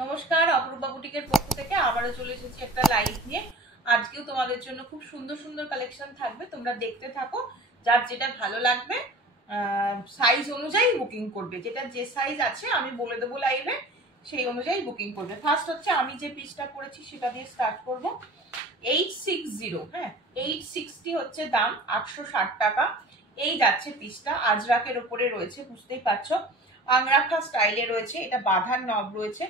নমস্কার, অপরূপা বুটিকের পক্ষ থেকে আবারও চলে এসেছি একটা লাইভ নিয়ে। আজকেও তোমাদের জন্য খুব সুন্দর সুন্দর কালেকশন থাকবে, তোমরা দেখতে থাকো। যার যেটা ভালো লাগবে সাইজ অনুযায়ী বুকিং করবে, যেটা যে সাইজ আছে আমি বলে দেবো লাইভে, সেই অনুযায়ী বুকিং করবে। ফার্স্ট হচ্ছে আমি যে পিসটা করেছি সেটা দিয়ে স্টার্ট করব। 860, হ্যাঁ 860 হচ্ছে দাম, 860 টাকা। এই যাচ্ছে পিসটা, আজরাকের ওপরে রয়েছে, বুঝতেই পারছো আংরাখা স্টাইলে রয়েছে। এটা বাঁধার নব রয়েছে।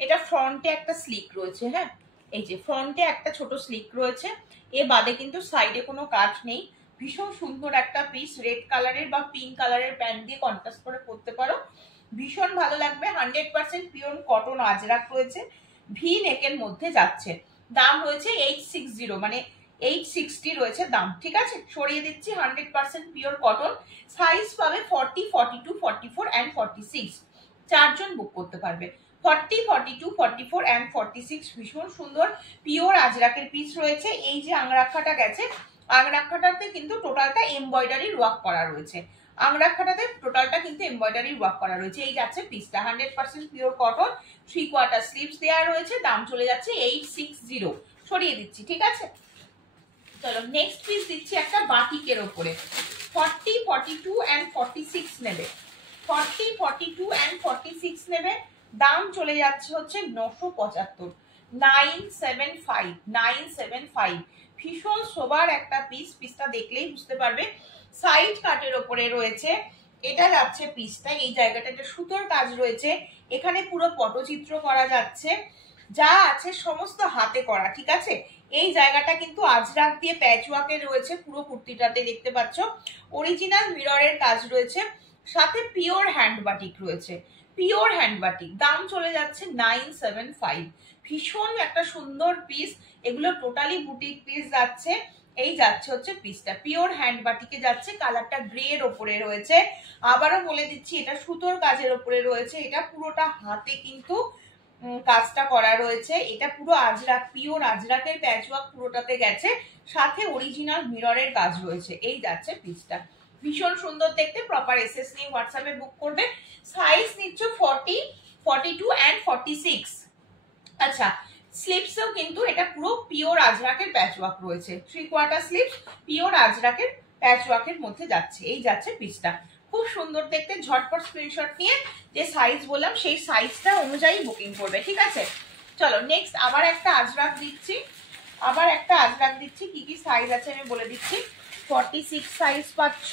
এটা ফ্রন্টে একটা স্লিক রয়েছে, হ্যাঁ এই যে ফ্রন্টে একটা ছোট স্লিক রয়েছে। এ বাদে কিন্তু সাইডে কোনো কাজ নেই। ভীষণ সুন্দর একটা পিস, রেড কালারের বা পিঙ্ক কালারের প্যান্ট দিয়ে কন্ট্রাস্ট করে পরতে পারো, ভীষণ ভালো লাগবে। 100% পিওর কটন আজরাক রয়েছে, ভি নেকের মধ্যে যাচ্ছে। দাম রয়েছে 860, মানে 860 রয়েছে দাম, ঠিক আছে। সরিয়ে দিচ্ছি, 100% পিওর কটন। সাইজ পাবে 40, 42, 44 অ্যান্ড 46, চারজন বুক করতে পারবে। 40, 42, 44 অ্যান্ড 46 ভীষণ সুন্দর পিওর আজরাকের পিস রয়েছে। এই যে আংরাখাটা গেছে, আংরাখাটাতে কিন্তু টোটালটা এমব্রয়ডারি ওয়ার্ক করা রয়েছে। আংরাখাটাতে টোটালটা কিন্তু এমব্রয়ডারি ওয়ার্ক করা রয়েছে। এই যাচ্ছে পিসটা, 100% পিওর কটন, 3/4 স্লিভস দেওয়া রয়েছে। দাম চলে যাচ্ছে 860, সরিয়ে দিচ্ছি, ঠিক আছে। চলো নেক্সট পিস দিচ্ছি একটা বাটিকের ওপরে। 40, 42 অ্যান্ড 46 নেবে, 40, 42 অ্যান্ড 46 নেবে। দাম চলে যাচ্ছে হচ্ছে 975, 975, 975। ভীষণ সোবার একটা পিস, পিসটা দেখলেই বুঝতে পারবে। সাইড কাটের ওপরে রয়েছে। এটা যাচ্ছে পিসটা, এই জায়গাটা একটা সুতোর কাজ রয়েছে। এখানে পুরো পটচিত্র করা যাচ্ছে, যা আছে সমস্ত হাতে করা, ঠিক আছে। এই জায়গাটা কিন্তু আজরাক দিয়ে প্যাচওয়ার্কের রয়েছে, পুরো কুর্তিটাতে দেখতে পাচ্ছ। অরিজিনাল মিররের কাজ রয়েছে, সাথে পিওর হ্যান্ড বাটিক রয়েছে, পিওর হ্যান্ড বাটিক। দাম চলে যাচ্ছে 975। ভীষণ একটা সুন্দর পিস, এগুলো টোটালি বুটিক পিস যাচ্ছে। এই যাচ্ছে হচ্ছে পিসটা, পিওর হ্যান্ড বাটিকে যাচ্ছে। কালারটা গ্রে এর ওপরে রয়েছে। আবারও বলে দিচ্ছি, এটা সুতোর কাজের ওপরে রয়েছে। এটা পুরোটা হাতে কিন্তু কাজটা করা রয়েছে। এটা পুরো আজরাক, পিওর আজরাকের প্যাচওয়ার্ক পুরোটাতে গেছে, সাথে অরিজিনাল মিররের কাজ রয়েছে। এই যাচ্ছে পিসটা, ভীষণ সুন্দর দেখতে। প্রপার এসএস নিয়ে হোয়াটসঅ্যাপে বুক করবে। সাইজ নিচ্ছ 40, 42 অ্যান্ড 46। আচ্ছা, স্লিপসেও কিন্তু এটা পুরো পিওর আজরাকের প্যাচওয়ার্ক রয়েছে, 3/4 স্লিপস পিওর আজরাকের প্যাচওয়ার্কের মধ্যে যাচ্ছে। এই যাচ্ছে পিসটা, খুব সুন্দর দেখতে। ঝটপট স্ক্রিনশট নিয়ে যে সাইজ বললাম সেই সাইজটা অনুযায়ী বুকিং করবে, ঠিক আছে। চলো নেক্সট আবার একটা আজরাক দিচ্ছি, আবার একটা আজরাক দিচ্ছি। কি কি সাইজ আছে আমি বলে দিচ্ছি। 46 সাইজ পাচ্ছ,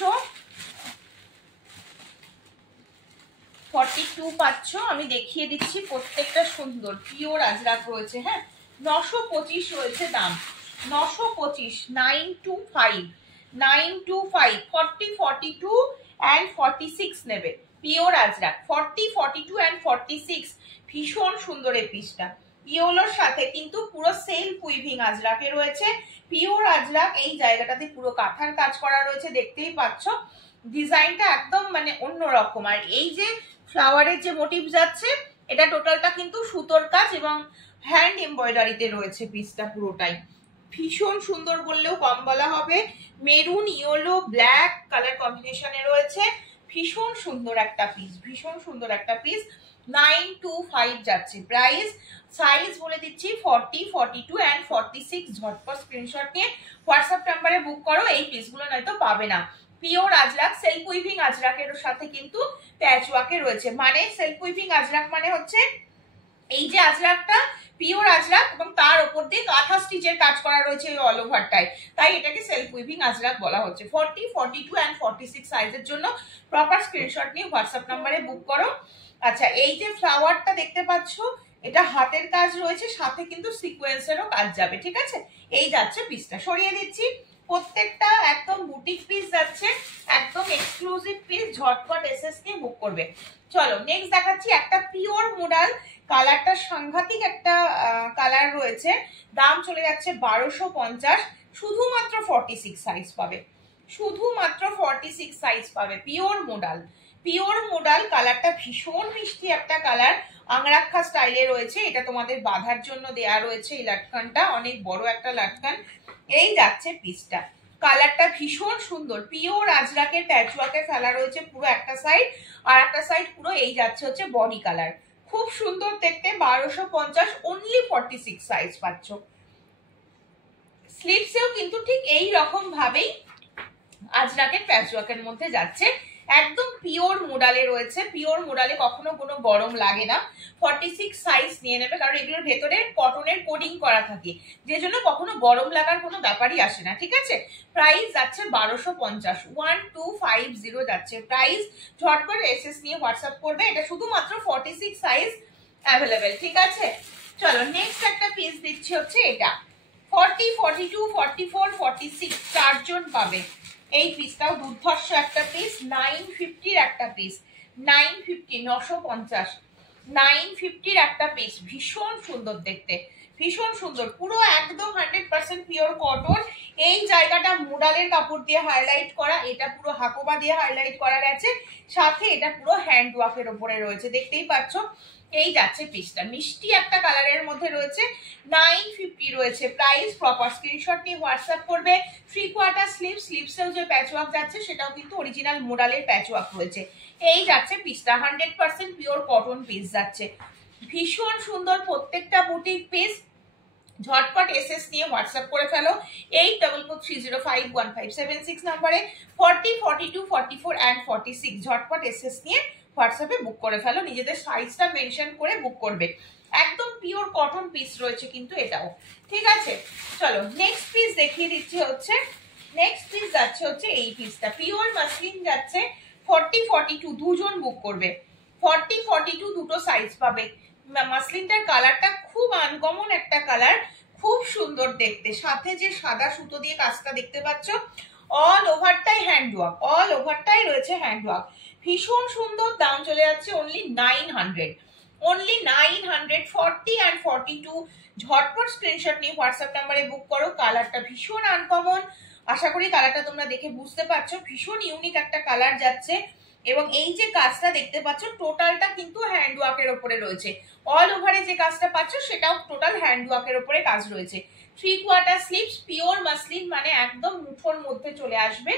42 পাচ্ছ। আমি দেখিয়ে দিচ্ছি, প্রত্যেকটা সুন্দর পিওর আজরাক রয়েছে, হ্যাঁ। 925 রয়েছে দাম, 925, 925, 925। 40, 42 অ্যান্ড 46 নেবে, পিওর আজরাক। 40, 42 অ্যান্ড 46, ভীষণ সুন্দর এই পিসটা। ইয়েলোর সাথে কিন্তু পুরো সেলফ উইভিং আজরাকে রয়েছে, পিওর আজরাক। এই জায়গাটাতে পুরো কাঁথার কাজ করা রয়েছে, দেখতেই পাচ্ছ। ডিজাইনটা একদম মানে অন্যরকম। আর এই যে ফ্লাওয়ারের যে মোটিভ যাচ্ছে, এটা টোটালটা কিন্তু সুতোর কাজ এবং হ্যান্ড এমব্রয়ডারিতে রয়েছে পিসটা পুরোটাই। ভীষণ সুন্দর বললেও কম বলা হবে। মেরুন, ইয়েলো, ব্ল্যাক কালার কম্বিনেশনে রয়েছে। ভীষণ সুন্দর একটা পিস, ভীষণ সুন্দর একটা পিস। 925 যাচ্ছে প্রাইস। সাইজ বলে দিচ্ছি 40, 42 অ্যান্ড 46। ঝটপট স্ক্রিনশট নিয়ে হোয়াটসঅ্যাপ নাম্বারে বুক করো, এই পিসগুলো নয়তো পাবে না। পিওর আজরাক, সেলফ উইভিং আজরাকের সাথে কিন্তু প্যাচওয়ার্কে রয়েছে। মানে সেলফ উইভিং আজরাক মানে হচ্ছে এই যে আজরাকটা পিওর আজরাক এবং তার উপর দিয়ে কাঁথা স্টিচের কাজ করা রয়েছে অল ওভারটাই, তাই এটাকে সেলফ উইভিং আজরাক বলা হচ্ছে। 40, 42 অ্যান্ড 46 সাইজের জন্য প্রপার স্ক্রিনশট নিয়ে হোয়াটসঅ্যাপ নাম্বারে বুক করো। আচ্ছা, এই যে ফ্লাওয়ারটা দেখতে পাচ্ছ, এটা হাতের কাজ রয়েছে, সাথে কিন্তু সিকোয়েন্সেরও কাজ যাবে, ঠিক আছে। এই যাচ্ছে পিসটা, সরিয়ে দিচ্ছি। প্রত্যেকটা একদম বুটিক পিস যাচ্ছে, একদম এক্সক্লুসিভ পিস। ঝটপট এসএস কে বুক করবে। চলো নেক্সট দেখাচ্ছি একটা পিওর মোডাল। কালারটা সাংঘাতিক একটা কালার রয়েছে। দাম চলে যাচ্ছে 1250, শুধুমাত্র 46 সাইজ পাবে, শুধুমাত্র 46 সাইজ পাবে। Pure modal, pure modal. কালারটা ভীষণ মিষ্টি একটা কালার, আংরাক্ষা স্টাইলে রয়েছে। এটা তোমাদের বাঁধার জন্য দেয়া রয়েছে। এই লাটকানটা অনেক বড় একটা লাটকান। এই যাচ্ছে পিসটা, কালারটা ভীষণ সুন্দর। পিওর আজরাকের প্যাচওয়ার্কে ফেলা রয়েছে পুরো একটা সাইড, আর একটা সাইড পুরো এই যাচ্ছে হচ্ছে বডি কালার। খুব সুন্দর দেখতে, 1250, অনলি 46 সাইজ পাচ্ছ। স্লিভসেও কিন্তু ঠিক এই রকম ভাবেই আজরাকের প্যাচওয়ার্কের মধ্যে যাচ্ছে, একদম পিওর মোডালে রয়েছে। পিওর মোডালে কখনো কোনো গরম লাগে না। 46 সাইজ নিয়ে নেবে, কারণ এগুলোর ভেতরে কটনের কোডিং করা থাকে, যে জন্য কখনো গরম লাগার কোনো ব্যাপারই আসে না। ঠিক আছে, প্রাইস যাচ্ছে 1250, 1250 যাচ্ছে প্রাইস। ঝটপট এসএস নিয়ে হোয়াটসঅ্যাপ করবে, এটা শুধুমাত্র 46 সাইজ অ্যাভেলেবেল। ঠিক আছে, চলো নেক্সট একটা পিস দিচ্ছি হচ্ছে এটা 40, 42, 44, 46 চারজন পাবে। এই পিসটাও দুর্ধর্ষ একটা পিস, 950 একটা পিস, 950, 950, 950 একটা পিস। ভীষণ সুন্দর দেখতে, ভীষণ সুন্দর, পুরো একদম 100% পিওর কটন। এই জায়গাটা মোডালের কাপড় দিয়ে হাইলাইট করা, এটা পুরো হাকোবা দিয়ে হাইলাইট করা গেছে, সাথে এটা পুরো হ্যান্ড ওয়ার্কের ওপরে রয়েছে, দেখতেই পাচ্ছ। এই যাচ্ছে পিসটা, মিষ্টি একটা কালারের মধ্যে রয়েছে, 950 রয়েছে প্রাইস। প্রপার স্ক্রিনশট নিয়ে হোয়াটসঅ্যাপ করবে। 3/4 স্লিভ, স্লিভসেও যে প্যাচওয়ার্ক যাচ্ছে সেটাও কিন্তু অরিজিনাল মোডালের প্যাচওয়ার্ক রয়েছে। এই যাচ্ছে পিসটা, 100% পিওর কটন পিস যাচ্ছে, ভীষণ সুন্দর প্রত্যেকটা বুটিক পিস। ঝটপট এসএস নিয়ে হোয়াটসঅ্যাপ করে ফেলো 8443051576 নম্বরে। 40, 42, 44 and 46 ঝটপট এসএস নিয়ে হোয়াটসঅ্যাপে বুক করে ফেলো, নিজেদের সাইজটা মেনশন করে বুক করবে। একদম পিওর কটন পিস রয়েছে কিন্তু এটাও। ঠিক আছে, চলো নেক্সট পিস দেখিয়ে দিচ্ছি হচ্ছে, নেক্সট পিস যাচ্ছে হচ্ছে এই পিসটা, পিওর মাসলিন যাচ্ছে 40, 42 দুজন বুক করবে। 40, 42 দুটো সাইজ পাবে। মাসলিনটার কালারটা খুব আনকমন একটা কালার, খুব সুন্দর দেখতে, সাথে যে সাদা সুতো দিয়ে কাজটা দেখতে পাচ্ছ, অল ওভারটাই হ্যান্ডওয়ার্ক, অল ওভারটাই রয়েছে হ্যান্ডওয়ার্ক, ভীষণ সুন্দর। দাম চলে যাচ্ছে অনলি 900, অনলি 900। 40 and 42 ঝটপট স্ক্রিনশট নিয়ে হোয়াটসঅ্যাপ নাম্বারে বুক করো। কালারটা ভীষণ আনকমন, আশা করি কালারটা তোমরা দেখে বুঝতে পারছো, ভীষণ ইউনিক একটা কালার যাচ্ছে। এবং এই যে কাজটা দেখতে পাচ্ছ টোটালটা কিন্তু হ্যান্ডওয়ার্কের ওপরে রয়েছে, অল ওভারে যে কাজটা পাচ্ছ সেটাও টোটাল হ্যান্ডওয়ার্কের ওপরে কাজ রয়েছে। 3/4 স্লিভস, পিওর মাসলিন, মানে একদম মুঠোর মধ্যে চলে আসবে,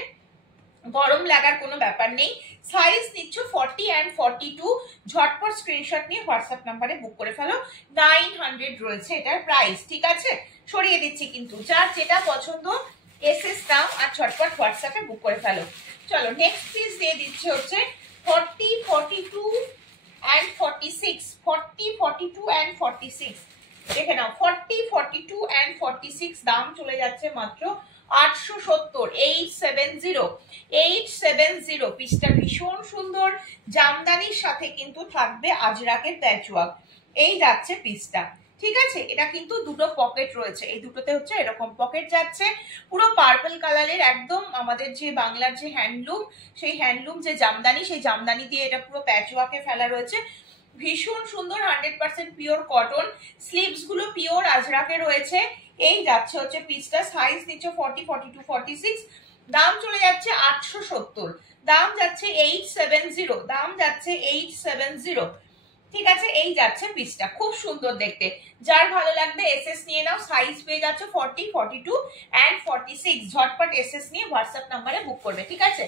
গরম লাগার কোনো ব্যাপার নেই। সাইজ নিচ্ছ 40 and 42, ঝটপট স্ক্রিনশট নিয়ে হোয়াটসঅ্যাপ নাম্বারে বুক করে ফেলো। 900 রয়েছে এটার প্রাইস। ঠিক আছে, সরিয়ে দিচ্ছি কিন্তু, যার যেটা পছন্দ এসএস নাও আর ঝটপট হোয়াটসঅ্যাপে বুক করে ফেলো। চলো নেক্সট পিস দিয়ে দিচ্ছি হচ্ছে 40, 42 and 46, 40, 42 and 46 দেখে নাও। 40, 42 and 46 দাম চলে যাচ্ছে মাত্র 870, 870, 870। পিসটা ভীষণ সুন্দর, জামদানির সাথে কিন্তু থাকবে আজরাকের প্যাচওয়ার্ক। এই যাচ্ছে পিসটা। ঠিক আছে, এটা কিন্তু দুটো পকেট রয়েছে, এই দুটোতে হচ্ছে এরকম পকেট যাচ্ছে, পুরো পার্পল কালারের, একদম আমাদের যে বাংলার যে হ্যান্ডলুম, সেই হ্যান্ডলুম যে জামদানি, সেই জামদানি দিয়ে এটা পুরো প্যাচওয়ার্কে ফেলা রয়েছে, ভীষণ সুন্দর, 100% পিওর কটন। স্লিভস গুলো পিওর আজরাকে রয়েছে। এই যাচ্ছে হচ্ছে পিসটা, সাইজ নিচ্ছে 40, 42, 46, দাম চলে যাচ্ছে 870, দাম যাচ্ছে 870, দাম যাচ্ছে 870। ঠিক আছে, এই যাচ্ছে পিসটা, খুব সুন্দর দেখতে, যার ভালো লাগবে এসএস নিয়ে নাও। সাইজ পেয়ে যাচ্ছে 40, 42 and 46, ঝটপট এসএস নিয়ে হোয়াটসঅ্যাপ নাম্বারে বুক করবে। ঠিক আছে,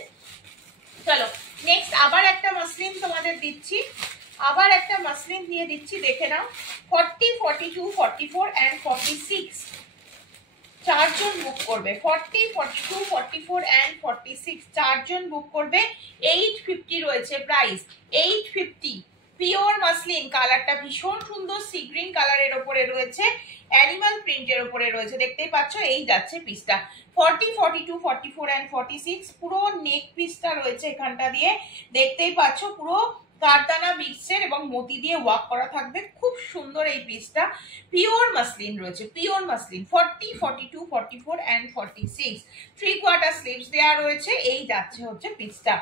চলো নেক্সট আবার একটা মাসলিন তোমাদের দিচ্ছি, আবার একটা মাসলিন দিয়ে দিচ্ছি, দেখে নাও। 40, 42, 44 and 46 চারজন বুক করবে। 40, 42, 44 and 46 চারজন বুক করবে। 850 রয়েছে প্রাইস, 850। পিওর মাসলিন, কালারটা ভীষণ সুন্দর, সি গ্রিন কালারের ওপরে রয়েছে, অ্যানিমাল প্রিন্টের ওপরে রয়েছে, দেখতেই পাচ্ছ। এই যাচ্ছে পিসটা, 40, 42, 44 and 46 পুরো নেক পিসটা রয়েছে এখানটা দিয়ে, দেখতেই পাচ্ছ, পুরো কারদানা বিটসের এবং মতি দিয়ে ওয়ার্ক করা থাকবে, খুব সুন্দর এই পিসটা। পিওর মাসলিন রয়েছে, পিওর মাসলিন। 40, 42, 44 and 46 3/4 স্লিভস দেয়া রয়েছে। এই যাচ্ছে হচ্ছে পিসটা,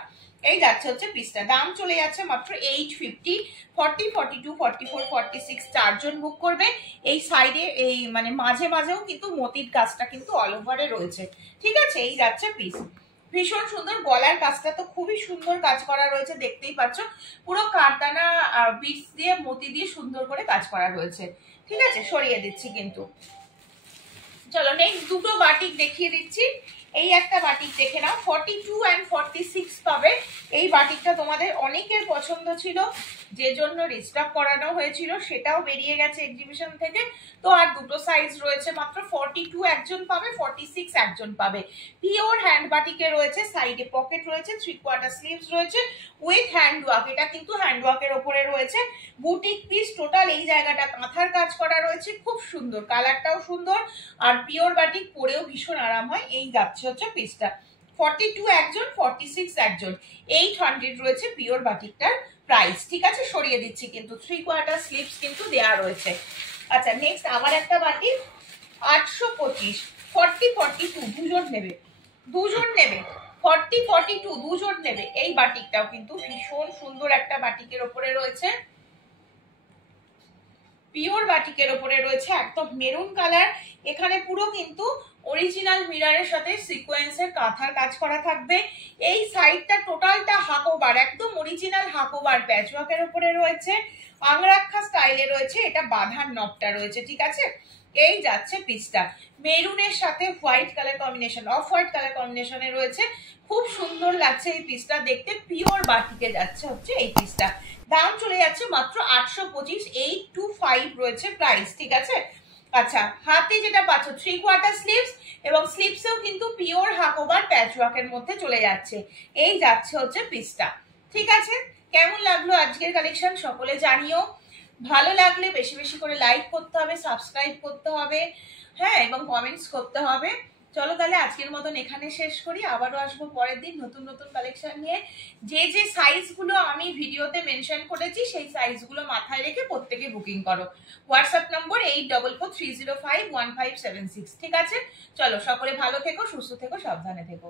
এই যাচ্ছে হচ্ছে পিসটা, দাম চলে যাচ্ছে মাত্র 850। 40, 42, 44, 46 চারজন বুক করবে। এই সাইডে এই মানে মাঝে মাঝেও কিন্তু মতির কাজটা কিন্তু অল ওভারে রয়েছে। ঠিক আছে, এই যাচ্ছে পিস, ভীষণ সুন্দর। গলার কাজটা তো খুবই সুন্দর কাজ করা রয়েছে, দেখতেই পাচ্ছ, পুরো কারদানা বিটস দিয়ে মতি দিয়ে সুন্দর করে কাজ করা রয়েছে। ঠিক আছে, সরিয়ে দিচ্ছি কিন্তু। চলো নেক্সট দুটো বাটিক দেখিয়ে দিচ্ছি। এই একটা বাটিক দেখে নাও, 42 and 46 পাবে। এই বাটিকটা তোমাদের অনেকের পছন্দ ছিল, যে জন্য রিস্টক করানো হয়েছিল, সেটাও বেরিয়ে গেছে এক্সিবিশন থেকে। তো আর দুটো সাইজ রয়েছে মাত্র, 42 একজন পাবে, 46 একজন পাবে। পিওর হ্যান্ড বাটিকে রয়েছে, সাইডে পকেট রয়েছে, 3/4 স্লিভস রয়েছে উইথ হ্যান্ড ওয়ার্ক। এটা কিন্তু হ্যান্ড ওয়ার্কের ওপরে রয়েছে, বুটিক পিস টোটাল। এই জায়গাটা কাঁথার কাজ করা রয়েছে, খুব সুন্দর, কালারটাও সুন্দর, আর পিওর বাটিক পরেও ভীষণ আরাম হয়। এই যাচ্ছে হচ্ছে পিসটা, 42 একজন, 46 একজন, 800 রয়েছে পিওর বাটিকটার প্রাইস। ঠিক আছে, সরিয়ে দিচ্ছি কিন্তু, 3/4 স্লিভস কিন্তু দেয়া রয়েছে। আচ্ছা, নেক্সট আবার একটা বাটিক, 825, 40-42 দুজন নেবে, দুজন নেবে, 40-42 দুজন নেবে। এই বাটিকটাও কিন্তু ভীষণ সুন্দর একটা বাটিকের ওপরে রয়েছে, পিওর বাটিকের ওপরে রয়েছে, একদম মেরুন কালার। এখানে পুরো কিন্তু অরিজিনাল মিররের সাথে সিকোয়েন্সের কাঁথার কাজ করা থাকবে। এই সাইডটা টোটালটা হাকোবার, একদম অরিজিনাল হাকোবার প্যাচওয়ার্কের উপরে রয়েছে, আংরাক্ষা স্টাইলে রয়েছে, এটা বাঁধার নবটা রয়েছে। ঠিক আছে, এই যাচ্ছে পিসটা, মেরুনের সাথে white colour combination, off white colour কম্বিনেশনে রয়েছে, খুব সুন্দর লাগছে এই পিসটা দেখতে। পিওর বাটিকে যাচ্ছে হচ্ছে এই পিসটা, দাম চলে যাচ্ছে মাত্র 825, 825 রয়েছে প্রাইস। ঠিক আছে, আচ্ছা, হাতে যেটা পাচ্ছ 3/4 স্লিভস, এবং স্লিভসেও কিন্তু পিওর হাকোবার প্যাচওয়ার্কের মধ্যে চলে যাচ্ছে। এই যাচ্ছে হচ্ছে পিসটা। ঠিক আছে, কেমন লাগলো আজকের কালেকশন সকলে জানিও। ভালো লাগলে বেশি বেশি করে লাইক করতে হবে, সাবস্ক্রাইব করতে হবে, হ্যাঁ, এবং কমেন্টস করতে হবে। চলো তাহলে আজকের মতন এখানে শেষ করি, আবারও আসবো পরের দিন নতুন নতুন কালেকশন নিয়ে। যে যে সাইজগুলো আমি ভিডিওতে মেনশন করেছি, সেই সাইজগুলো মাথায় রেখে প্রত্যেকে বুকিং করো। হোয়াটসঅ্যাপ নম্বর 8443051576। ঠিক আছে, চলো সকলে ভালো থেকো, সুস্থ থেকো, সাবধানে থেকো।